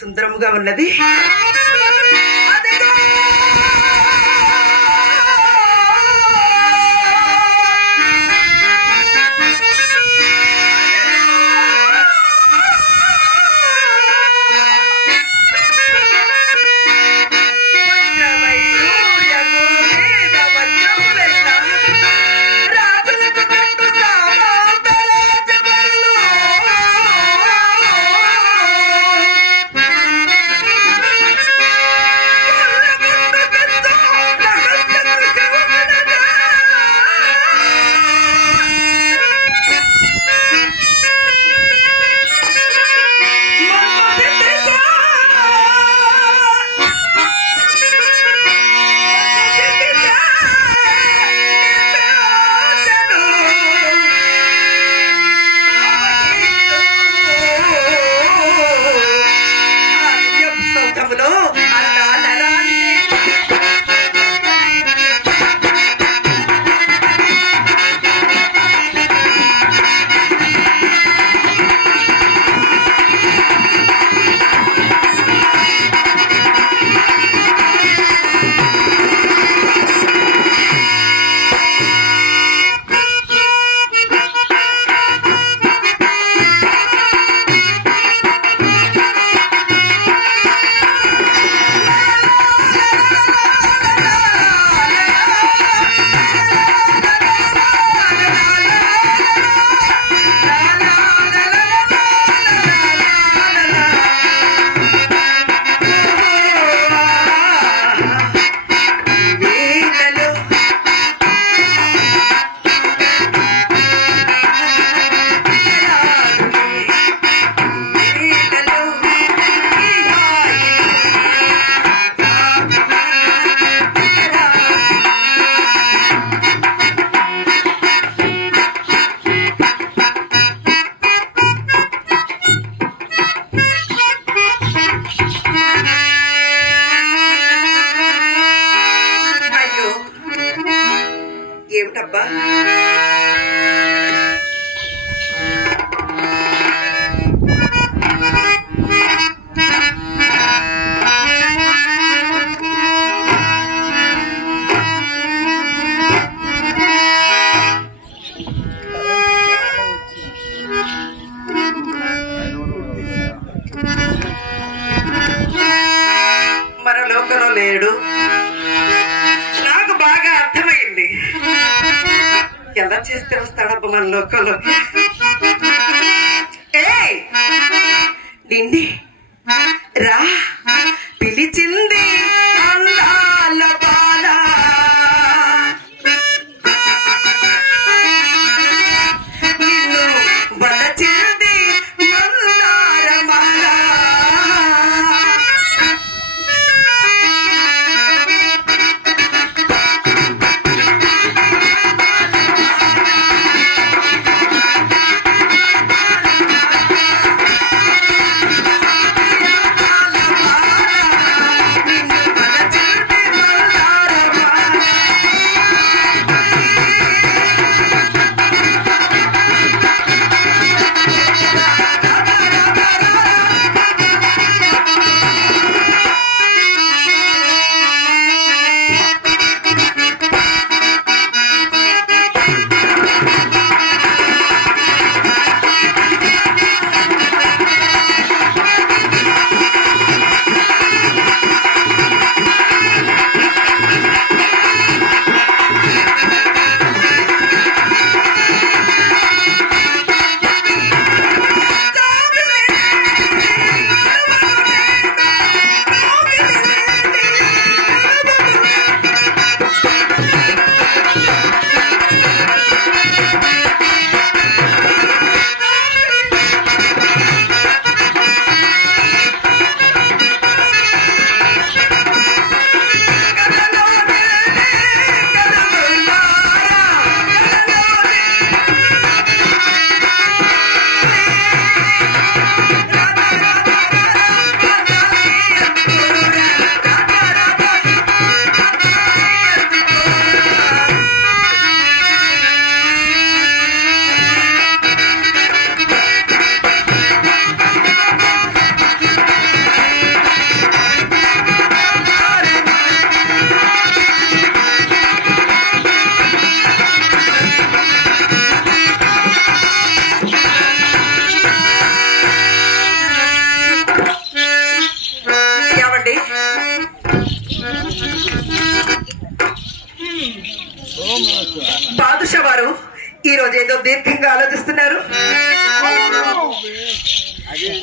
సుందరముగా ఉన్నది. ఏమిటబ్బా మన లోకంలో లేడు. నాకు బాగా అర్థమైంది. ఎలా చేస్తే వస్తాడబ్బా మన లోకంలో. నిండి రా పిలిచింది అందాల బాల, నిన్ను బలచింది మందారమాల.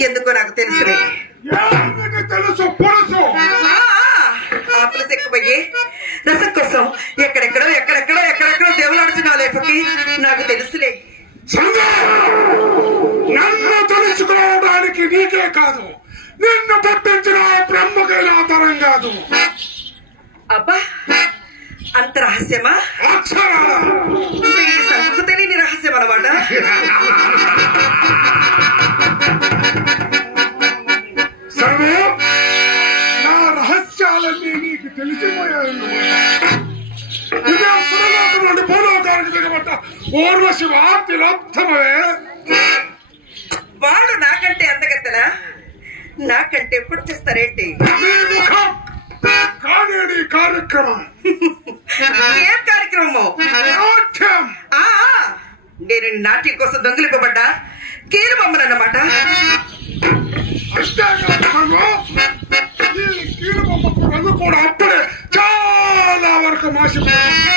ఎందుకో నాకు తెలుసులే. తెలుసు పులుసు ఆ పులుసు ఎక్కువయ్యి రసం కోసం ఎక్కడెక్కడో దేవుడు అడుచున్నా లేపకి నాకు తెలుసులే. నన్ను తెలుసుకోవడానికి నీకే కాదు, నిన్ను పుట్టించిన బ్రహ్మకే ఆధారం కాదు. అబ్బా, అంత రహస్యమా? సంకు తెలియని రహస్యం అన్నమాట. సరే, నా రహస్యాలన్నీ నీకు తెలిసిపోయాయి. ఇదే సురలోకం నుండి భూలోకానికి దిగబడ్డ పూర్వశివ తిలోత్తమే. వాడు నాకంటే అందగత్తనా? నాకంటే ఎప్పుడు చేస్తారేంటి? కానీ కార్యక్రమం ఏం కార్యక్రమము? నేను నాట్యం కోసం దొంగిలింపబడ్డా కీలు బొమ్మనన్నమాట. కీలుబొమ్మకు రంగు కూడా అప్పుడే చాలా వరకు మాసిపోయింది.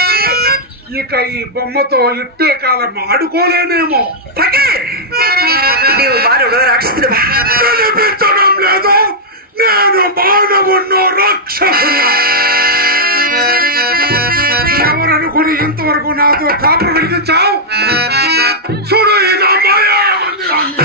ఇక ఈ బొమ్మతో ఇట్టే కాలం ఆడుకోలేనేమో. నీవు మానవుడు రాక్షసుడువా? కనిపించడం లేదు, నేను మానవున్నో రాక్షసున్నా. ఎవరనుకుని ఇంతవరకు నాతో కాపురం వెలిగించావు? చూడు ఇక మాయా మందిరాన్ని.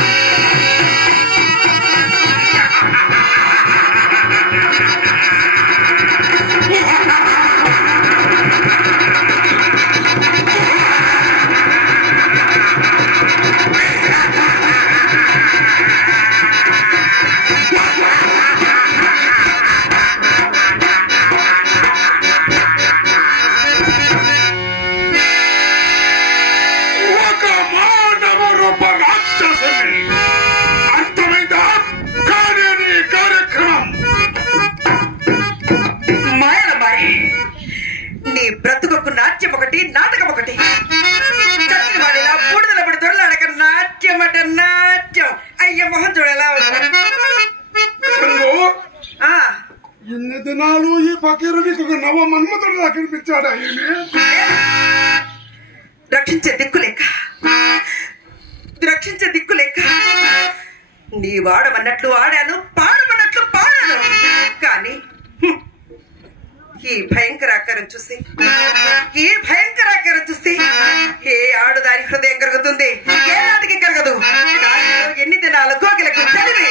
నీ బ్రతుకు నాట్యం ఒకటి, నాటకం ఒకటి. చచ్చిన వాడిలా బూడిదల పడి దొరలాడక నాట్యం అట నాట్యం. అయ్య మొహం చూడేలా ఇన్ని దినాలు ఈ పకీరునికి ఒక నవ మన్మధుడులా కనిపించాడా? రక్షించే దిక్కు లెక్క నీ వాడమన్నట్లు ఆడాను, పాడమన్నట్లు పాడాను. కానీ ఈ భయంకరాకారం చూసి ఏ ఆడుదాని హృదయం కరుగుతుంది? ఏ నాటికి కరగదు. ఎన్ని దినాలు కోకిలకు చదివి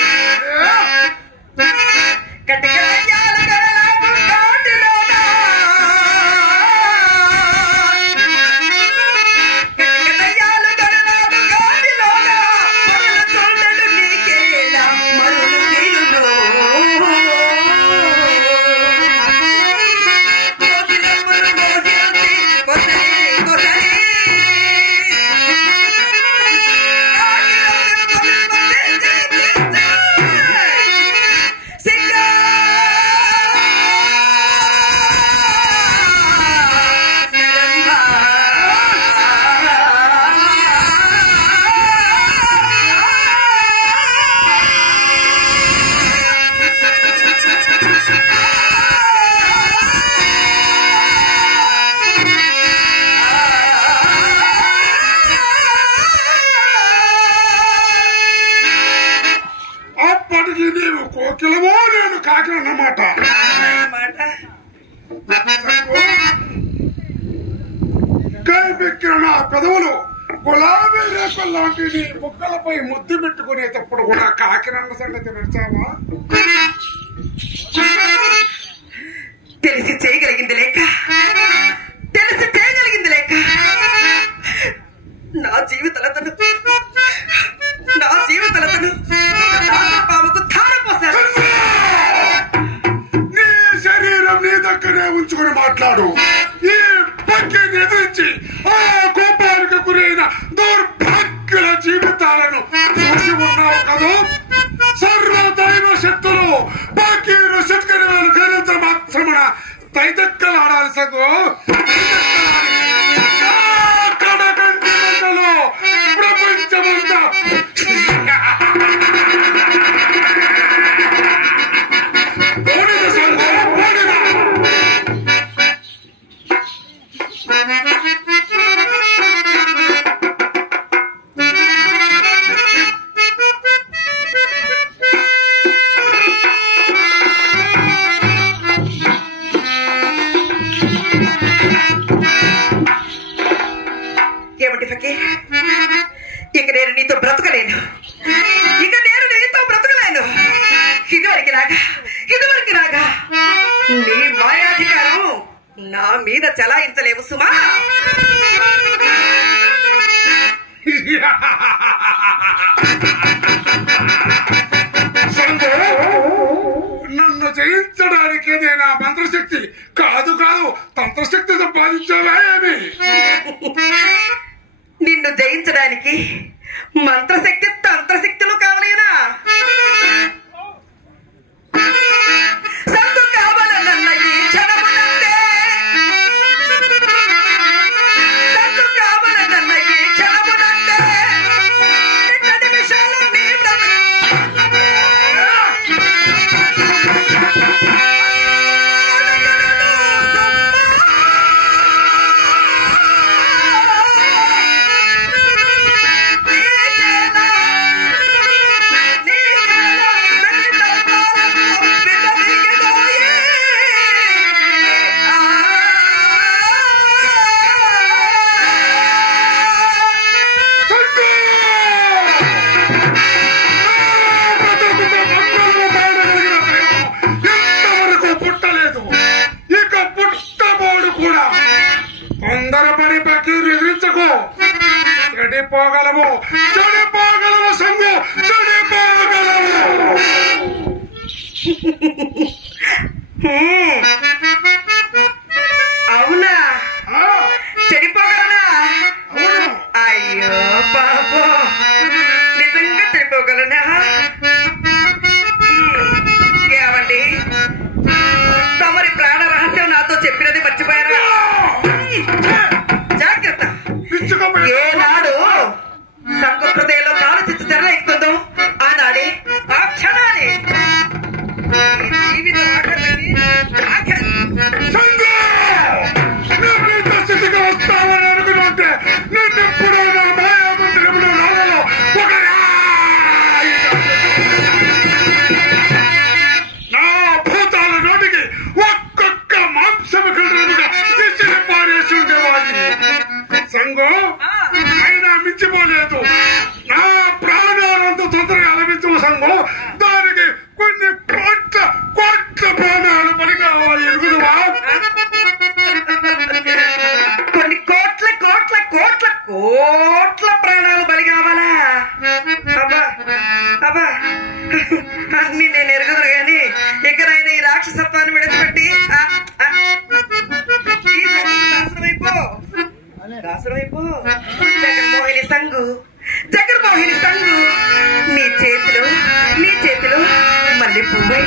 కోకిలవో నేను కాకినన్నమాట. కైపెక్కిన నా పెదవులు గులాబీ రేపల్ లాంటి నీ బుక్కలపై ముద్దు పెట్టుకునేటప్పుడు కూడా కాకినన్న సంగతి విడిచావా? తెలిసి చేయగలిగింది లేక నా జీవితలతను పాముకు ధారపోసారు. నీ శరీరం నీ దగ్గరే ఉంచుకుని మాట్లాడు. ఈ పక్కిని ఎదిరించి ఆ కోపానికి గురైన దౌర్భాగ్యుల జీవితాలను చూసి ఉన్నావు కదా. సర్వదైవ శక్తులు పకీరు శక్తిని గణిత మాత్రమున తైదక్కలాడాలి సగో. కడగంటి మండలో ప్రపంచమంతా మీద చలాయించలేవు సుమా. నన్ను జయించడానికి నేను ఆ మంత్రశక్తి కాదు తంత్రశక్తి సంపాదించావా ఏమి? నిన్ను జయించడానికి మంత్రశక్తి తంత్రశక్తులు కావలేనా? సందు కావాలన్న ఈ క్షణమునందే, సందు కావాలన్న ఈ క్షణమునందే నిన్న నిమిషాలు నీ చెడిపోగలము సంగు, చెడిపోగలము. అవునా? చెడిపోగలనా? అయ్యో పాపో, నిజంగా చెడిపోగలనా? ఏమండి, తమరి ప్రాణ రహస్యం నాతో చెప్పినది మర్చిపోయారా? జాగ్రత్త. ఏనాడు సంఘ హృదయంలో కాలు చిచ్చు తెరల ఎక్కుతుందో ఆనాడే ఆ క్షణాన్ని జీవితం స్థితికి వస్తామని అనుకుంటే నేనెప్పుడో నా మాయామంత్రములు రాలలో ఒక నా భూతాల నోటికి ఒక్కొక్క మాంసముఖుడుగా దిశలు పారేసి ఉండేవాడిని. సంఘం అయినా మించిపోలేదు. నా ప్రాణాలంతా తొందరగా లభించు సంఘం. దానికి కొన్ని కోట్ల ప్రాణాలు పని కావాలి. ఎరుగుదువా? కొన్ని కోట్ల ప్రాణాలు బలి కావాలా? అబ్బా అన్ని నేను ఎరుగుదురు గాని ఇకనైనా ఈ రాక్షసత్వాన్ని విడిచిపెట్టి దాసరైపో జగన్మోహిని సంగు నీ చేతిలో మళ్ళీ పువ్వై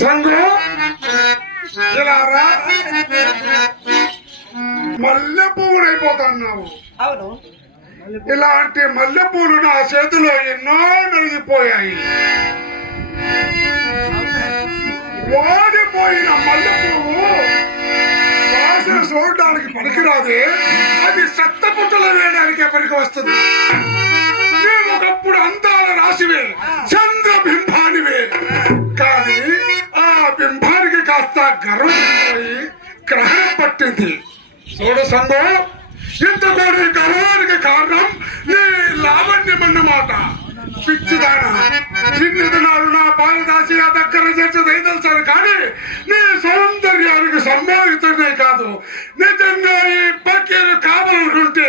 సంగు ఇలా రా. మల్లె పువ్వునైపోతున్నావు. అవును. ఇలాంటి మల్లె పూలు నా చేతిలో ఎన్నో నలిగిపోయాయి. వాడిపోయిన మల్లె పువ్వు వాసన చూడడానికి పనికిరాదే, అది సత్తపుట్టలు వేయడానికే పనికి వస్తుంది. నేను ఒకప్పుడు అందాల రాశివే, చంద్రబింబానివే. కానీ ఆ బింబానికి కాస్త గర్వం గ్రహణం పట్టింది. చూడు సంగో, ఇంతకు నీ గర్వానికి కారణం నీ లావణ్యమన్నమాట. పిచ్చిదానా, ఇన్ని దినాలు నా పాలదాసి ఆ దగ్గర చేసి దయదలిచాను. కానీ నీ సౌందర్యానికి సంభావితమే కాదు, నిజంగా ఈ పకీరు కావాలనుకుంటే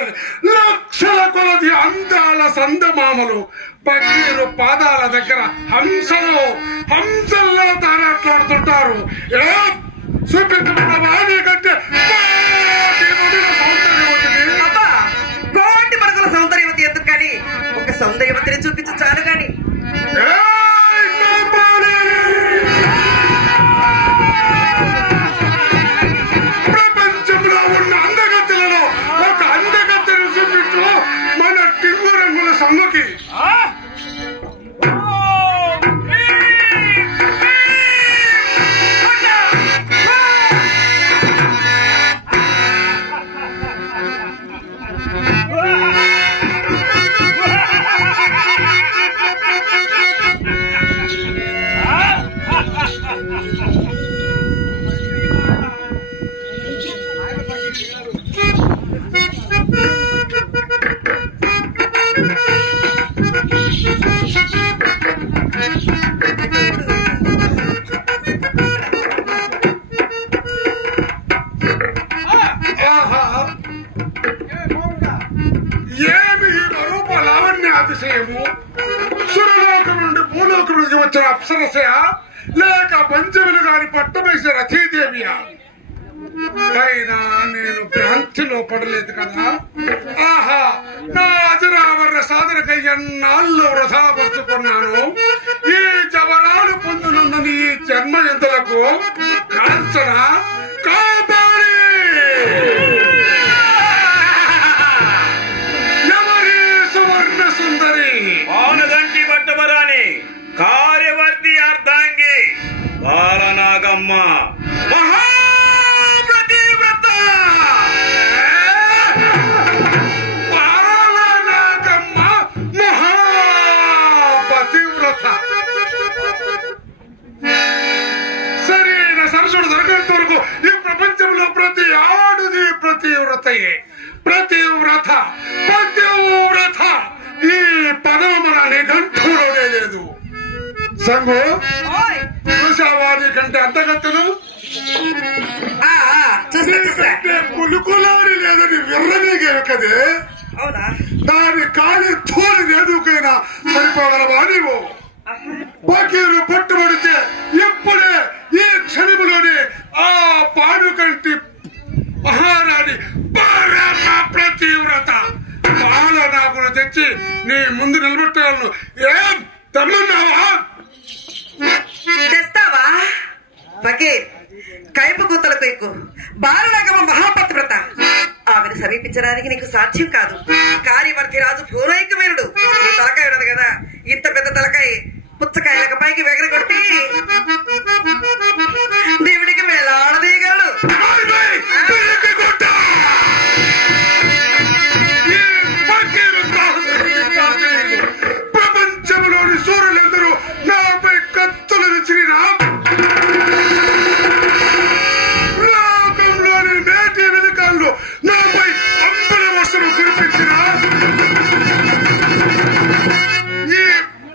లక్షల కొలది అందాల సందమామలు పకీరు పాదాల దగ్గర హంసల్లో తారాట్లాడుతుంటారు. చూపించమన్న వాణి కంటే కోటి మరుగుల సౌందర్యవతి ఎందుకు కానీ ఒక సౌందర్యవతిని చూపించు చాలు గాని. ప్రపంచంలో ఉన్న అందగత్తెలలో ఒక అందగత్తెను చూపించు మన టింగు రంగుల సమ్ముకి. ఏమి ఈ రూప లావణ్యాతిశయము? సురలోకం నుండి భూలోకం నుంచి వచ్చిన అప్సరసయా, లేక పంచములు గాని పట్టమేసి రచీదేవియా? అయినా నేను భ్రాంతిలో పడలేదు కదా. ఆహా, నా అజరావర సాధనకై ఎన్నాళ్ళు వృధా పరుచుకున్నాను. ఈ జవరాలు పొందునందని ఈ జన్మ ఎంతలకు కాల్చన కాపాడి ఎవరి సువర్ణ సుందరి ఆనదంటి పట్టమరాని కార్యవర్తి అర్ధాంగి బాలనాగమ్మ మహాప్రతివ్రత. బాలనాగమ్మ మహాపతివ్రత. సరైన సరసుడు దొరకనంత వరకు ఈ ప్రపంచంలో ప్రతి ఆడుది ప్రతివ్రతయే. ప్రతివ్రత పతివ్రత ఈ పదం మన నిఘంటులోనే లేదు. సంగు, చూసావా నీకంటే అంతగత్తను? పులుకులాడి లేదని విర్రమీగేవి కదే. అవునా? దాని కాలి తోలి వేదుకైనా సరిపోగలవా నీవు? పకీరు పట్టుబడితే ఇప్పుడే ఈ క్షణములోనే ఆ పాడుకంటి మహారాణి పరమ ప్రతివ్రత బాలనాగును తెచ్చి నీ ముందు నిలబెట్టగలను. ఏం తమ్మన్నావా? తెస్తావా? ఫకీర్, కైపు కూతలకు ఎక్కువ బాలనాగమ్మ మహాపతివ్రత. ఆమెను సమీపించడానికి నీకు సాధ్యం కాదు. కార్యవర్తి రాజు పూర్వైక వీరుడు. నీ తలకాయ ఉన్నది కదా, ఇంత పెద్ద తలకాయ పుచ్చకాయలకు పైకి వెగరగొట్టి దేవుడికి వేలాడదీయగలడు. ప్రపంచంలోని సూర్యులందరూ నాపై కత్తులు విసిరినా, లోకంలోని మేటి వెలుకాల్లో నాపై అంబుల వర్షము కురిపించిన ఈ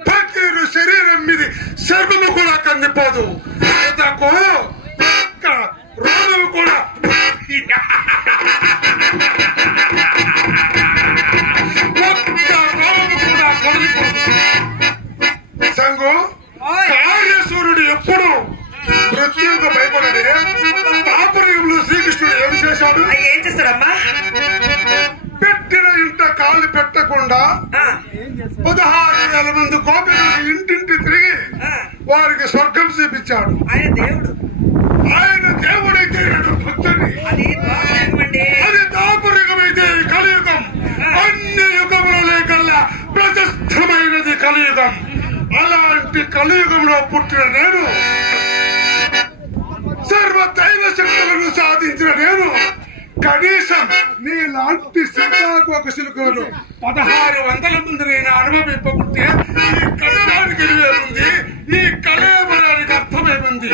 పకీరు శరీరం మీది శర్మము కూడా కందిపోదు. రోగము కూడా సంగు, కార్యసూర్యుడు ఎప్పుడు మృత్యువుకు భయపడడే. పాపరయులు శ్రీకృష్ణుడు ఏమి చేశాడు? ఏం చేస్తాడమ్మా? పెట్టిన ఇంట కాలు పెట్టకుండా 16,000 మంది గోపికలు ఇంటింటి తిరిగి వారికి స్వర్గం చూపించాడు. ఆయన దేవుడు. ఆయన దేవుడైతే పుత్రుని అది ద్వాపరయుగమండి. అది దాపరికమైతే కలియుగం. అన్ని యుగంలో కల్లా ప్రశస్తమైనది కలియుగం. అలాంటి కలియుగంలో పుట్టిన నేను, సర్వ దైవ శక్తులను సాధించిన నేను, కనీసం నీలాంటి శ్రీకాకుళ శిల్కులు 1600 మంది నేను అనుభవింపకుంటే ఈ కష్టానికి విలువేముంది, ఈ కళేబరానికి అర్థమేముంది?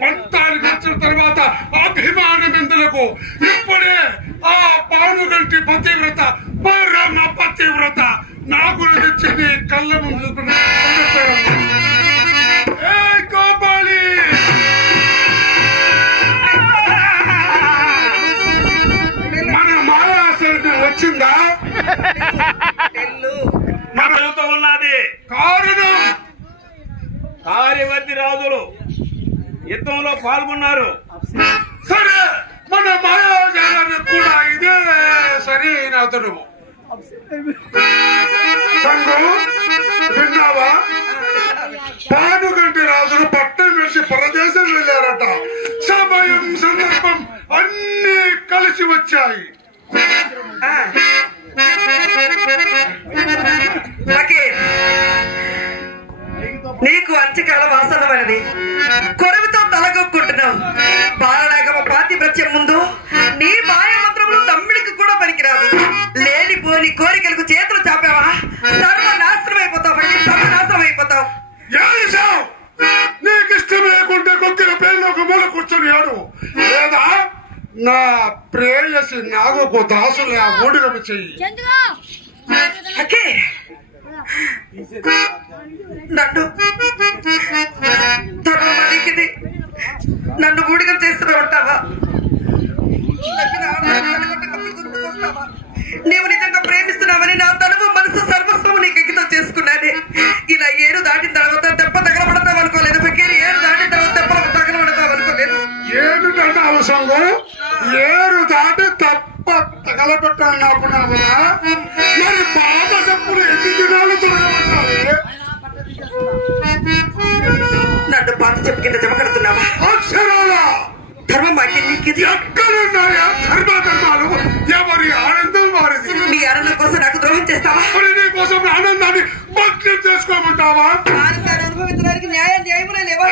పంతానికి వచ్చిన తర్వాత అభిమానమెందులకు? ఇప్పుడే ఆ పానుగంటి పతివ్రత, పరమ పతివ్రత నా గురించి తెచ్చి నీ కళ్ళ ముందు గోపాలి మన మాయాశైలం వచ్చిందా? మనతో ఉన్నది కారణం కార్యవర్తి రాజులు యుద్ధంలో పాల్గొన్నారు. సరే, మన మాయాజాలానికి కూడా ఇదే సరైన అతను. సంఘం విన్నావా? పానుగంటి రాజులు పట్టం వేసి పరదేశం వెళ్ళారట. సమయం సందర్భం అన్ని కలిసి వచ్చాయి. నీకు అంచకాల వాసనమైనది. కొరవితో తలగొక్కుంటున్నావు. బాలనాగమ పాతివ్రత్యం ముందు నీ మాయమంత్రములు తమ్మిడికి కూడా పనికిరాదు. లేనిపోని కోరికలకు చేతులు చాపావా, సర్వనాశనం అయిపోతావు. సర్వనాశనం అయిపోతావు. నీకు ఇష్టం లేకుంటే కొద్దిగా పేర్లు ఒక మూల కూర్చొని ఆడు, లేదా నా ప్రేయసి నాగకు దాసులే ఆ ఊడిగమ చెయ్యి. నన్ను ఊడిగం చేస్తూ ఉంటావా? నీవు నిజంగా ప్రేమిస్తున్నావని నా తనువు మనసు సర్వస్వము నీకు అంకితం చేసుకున్నానే. ఇలా 7 దాటిన తర్వాత దెబ్బ తగలబడతావు అనుకోలేదు. ఫకీర్ 7 దాటిన తర్వాత దెబ్బ తగలబడతావు అనుకోలేదు. ఏమిటంటే అవసరం? 7 దాటి తప్ప తగలబెట్టాలి నాకున్నావునా? మరి పాత చెప్పులు ఎన్ని దినాలు తొలగబట్టాలి? నన్ను పాత చెప్పు కింద జమ కడుతున్నావా? అక్షరాలా ధర్మం మాకెన్నికిది. ఎక్కడున్నాయా ధర్మాలు? ఎవరి ఆనందం వారిది. నీ ఆనందం కోసం నాకు ద్రోహం చేస్తావా? నీ కోసం ఆనందాన్ని భక్తి చేసుకోమంటావా? ఆనందాన్ని అనుభవించడానికి న్యాయములే లేవా?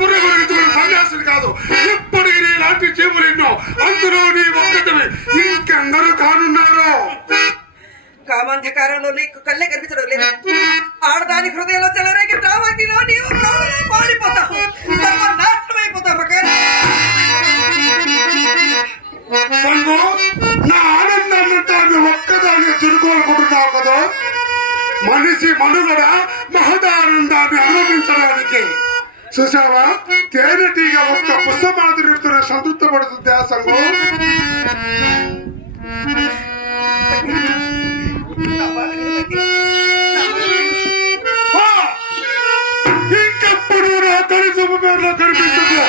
బుర్ర గురించి సన్యాసిని కాదు. ఇప్పటికి నీలాంటి జీవులు ఎన్నో, అందులో నీ ఒక్కటమే. ఇంకెందరూ కానున్నారు. కామాంధకారంలో నీకు కళ్ళే కనిపించడం లేదు. ఆడదాని హృదయంలో చెలరేగి డ్రామాలో నీవు పాడిపోతావు. సర్వనాశనం అయిపోతావు. సంగు, నా ఆనందాన్ని ఒక్కదాన్ని తిరుగుకుంటున్నావు కదా. మనిషి మనుగడ మహదానందాన్ని అనుభవించడానికి. చూసావా, తేనెటీగ ఒక్క పుష్పమాదిరితో సంతృప్తపడుతుంది. ఆ సంగు ఇంకెప్పుడు నా తల్లి చూపు పేరులో కనిపించదు.